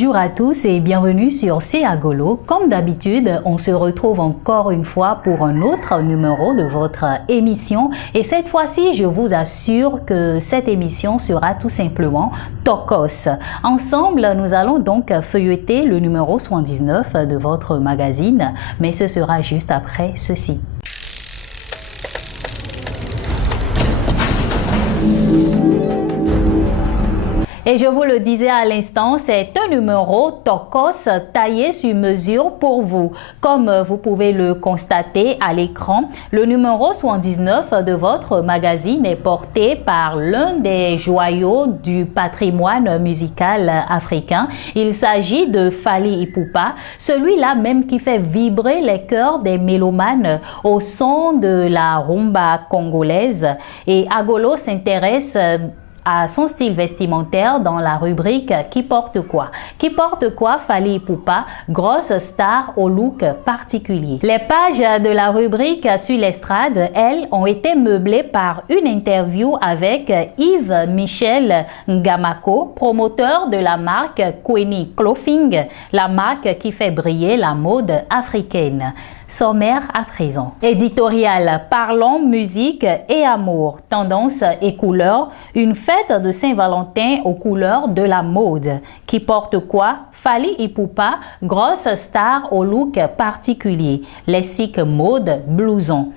Bonjour à tous et bienvenue sur C'est Agolo. Comme d'habitude, on se retrouve encore une fois pour un autre numéro de votre émission. Et cette fois-ci, je vous assure que cette émission sera tout simplement Tokos. Ensemble, nous allons donc feuilleter le numéro 79 de votre magazine, mais ce sera juste après ceci. Et je vous le disais à l'instant, c'est un numéro Tokos taillé sur mesure pour vous. Comme vous pouvez le constater à l'écran, le numéro 79 de votre magazine est porté par l'un des joyaux du patrimoine musical africain. Il s'agit de Fally Ipupa, celui-là même qui fait vibrer les cœurs des mélomanes au son de la rumba congolaise. Et Agolo s'intéresse à son style vestimentaire dans la rubrique Qui porte quoi? Qui porte quoi? Fally Ipupa, grosse star au look particulier. Les pages de la rubrique sur l'estrade, elles, ont été meublées par une interview avec Yves Michel Ngamako, promoteur de la marque Kweni Clothing, la marque qui fait briller la mode africaine. Sommaire à présent. Éditorial, parlons musique et amour, tendance et couleurs, une fête de Saint-Valentin aux couleurs de la mode. Qui porte quoi? Fally Ipupa, grosse star au look particulier, lexique mode, blouson.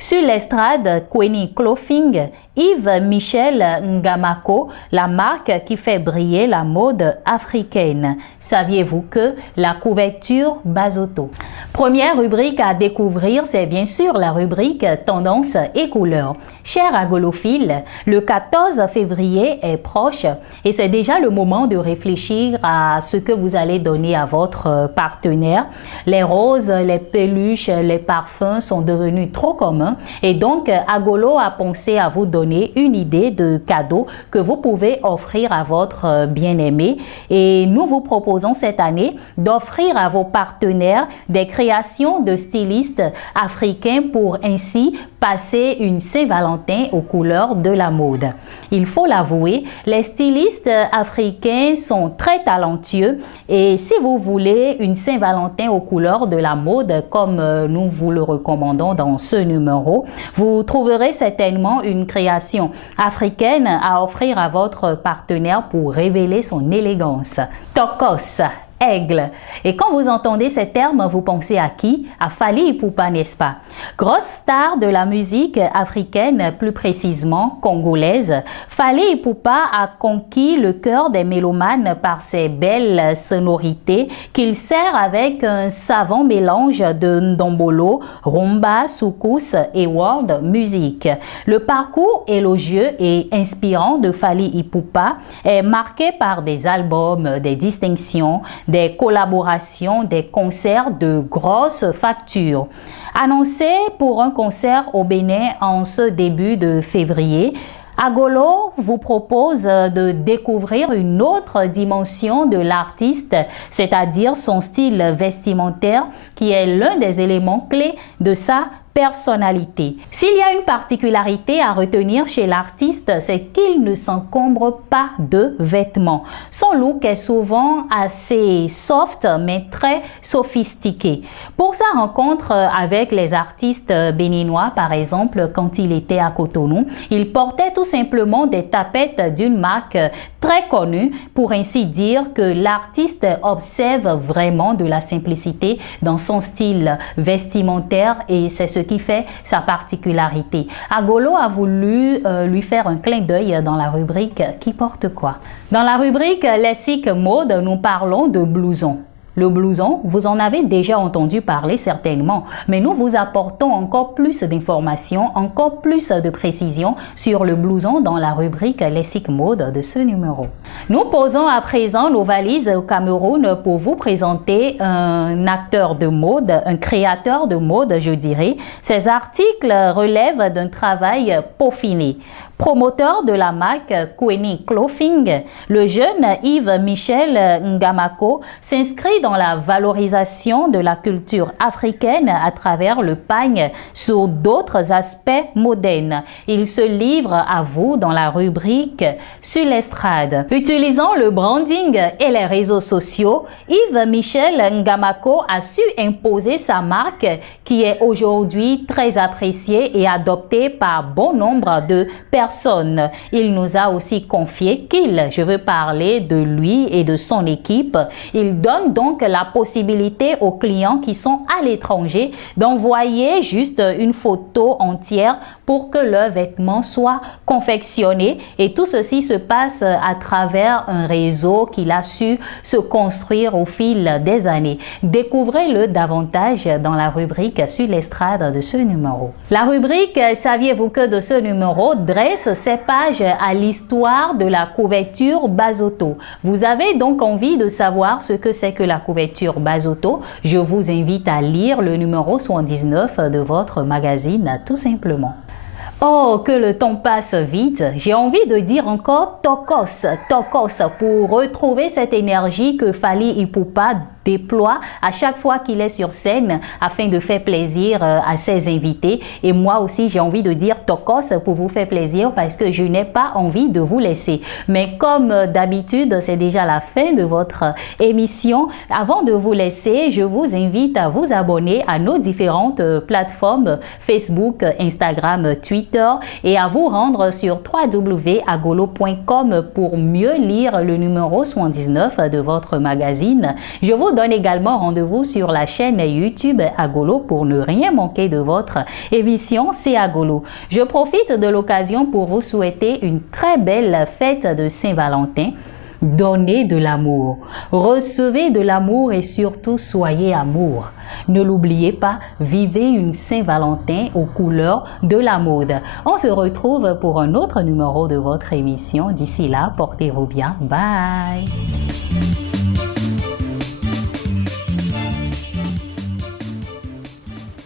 Sur l'estrade, Kweni Clothing, Yves Michel Ngamako, la marque qui fait briller la mode africaine. Saviez-vous que la couverture Basoto? Première rubrique à découvrir, c'est bien sûr la rubrique Tendance et couleurs. Chers agolophiles, le 14 février est proche et c'est déjà le moment de réfléchir à ce que vous allez donner à votre partenaire. Les roses, les peluches, les parfums sont devenus trop communs et donc Agolo a pensé à vous donner une idée de cadeau que vous pouvez offrir à votre bien-aimé. Et nous vous proposons cette année d'offrir à vos partenaires des créations de stylistes africains pour ainsi passer une Saint-Valentin aux couleurs de la mode. Il faut l'avouer, les stylistes africains sont très talentueux et si vous voulez une Saint-Valentin aux couleurs de la mode comme nous vous le recommandons dans ce numéro, vous trouverez certainement une création africaine à offrir à votre partenaire pour révéler son élégance. Tokos, aigle. Et quand vous entendez ces termes, vous pensez à qui? À Fally Ipupa, n'est-ce pas? Grosse star de la musique africaine, plus précisément congolaise, Fally Ipupa a conquis le cœur des mélomanes par ses belles sonorités qu'il sert avec un savant mélange de ndombolo, rumba, soukous et world music. Le parcours élogieux et inspirant de Fally Ipupa est marqué par des albums, des distinctions, des collaborations, des concerts de grosse facture. Annoncé pour un concert au Bénin en ce début de février, Agolo vous propose de découvrir une autre dimension de l'artiste, c'est-à-dire son style vestimentaire qui est l'un des éléments clés de sa personnalité. S'il y a une particularité à retenir chez l'artiste, c'est qu'il ne s'encombre pas de vêtements. Son look est souvent assez soft mais très sophistiqué. Pour sa rencontre avec les artistes béninois, par exemple, quand il était à Cotonou, il portait tout simplement des tapettes d'une marque très connue, pour ainsi dire que l'artiste observe vraiment de la simplicité dans son style vestimentaire et c'est ce qui fait sa particularité. Agolo a voulu lui faire un clin d'œil dans la rubrique Qui porte quoi? Dans la rubrique Lexique mode, nous parlons de blouson. Le blouson, vous en avez déjà entendu parler certainement, mais nous vous apportons encore plus d'informations, encore plus de précisions sur le blouson dans la rubrique Lexique mode de ce numéro. Nous posons à présent nos valises au Cameroun pour vous présenter un acteur de mode, un créateur de mode, je dirais. Ces articles relèvent d'un travail peaufiné. Promoteur de la marque Kweni Clothing, le jeune Yves Michel Ngamako s'inscrit dans la valorisation de la culture africaine à travers le pagne sur d'autres aspects modernes. Il se livre à vous dans la rubrique Sur l'estrade. Utilisant le branding et les réseaux sociaux, Yves-Michel Ngamako a su imposer sa marque qui est aujourd'hui très appréciée et adoptée par bon nombre de personnes. Il nous a aussi confié je veux parler de lui et de son équipe. Il donne donc la possibilité aux clients qui sont à l'étranger d'envoyer juste une photo entière pour que leurs vêtements soient confectionnés, et tout ceci se passe à travers un réseau qu'il a su se construire au fil des années. Découvrez-le davantage dans la rubrique Sur l'estrade de ce numéro. La rubrique Saviez-vous que de ce numéro dresse ses pages à l'histoire de la couverture Basoto. Vous avez donc envie de savoir ce que c'est que la couverture Basoto? Je vous invite à lire le numéro 79 de votre magazine tout simplement. Oh, que le temps passe vite. J'ai envie de dire encore Tokos, Tokos, pour retrouver cette énergie que Fally Ipupa déploie à chaque fois qu'il est sur scène afin de faire plaisir à ses invités. Et moi aussi, j'ai envie de dire Tokos pour vous faire plaisir parce que je n'ai pas envie de vous laisser. Mais comme d'habitude, c'est déjà la fin de votre émission. Avant de vous laisser, je vous invite à vous abonner à nos différentes plateformes Facebook, Instagram, Twitter et à vous rendre sur www.agolo.com pour mieux lire le numéro 79 de votre magazine. Je vous donne également rendez-vous sur la chaîne YouTube Agolo pour ne rien manquer de votre émission C'est Agolo. Je profite de l'occasion pour vous souhaiter une très belle fête de Saint-Valentin. Donnez de l'amour, recevez de l'amour et surtout soyez amour. Ne l'oubliez pas, vivez une Saint-Valentin aux couleurs de la mode. On se retrouve pour un autre numéro de votre émission. D'ici là, portez-vous bien. Bye!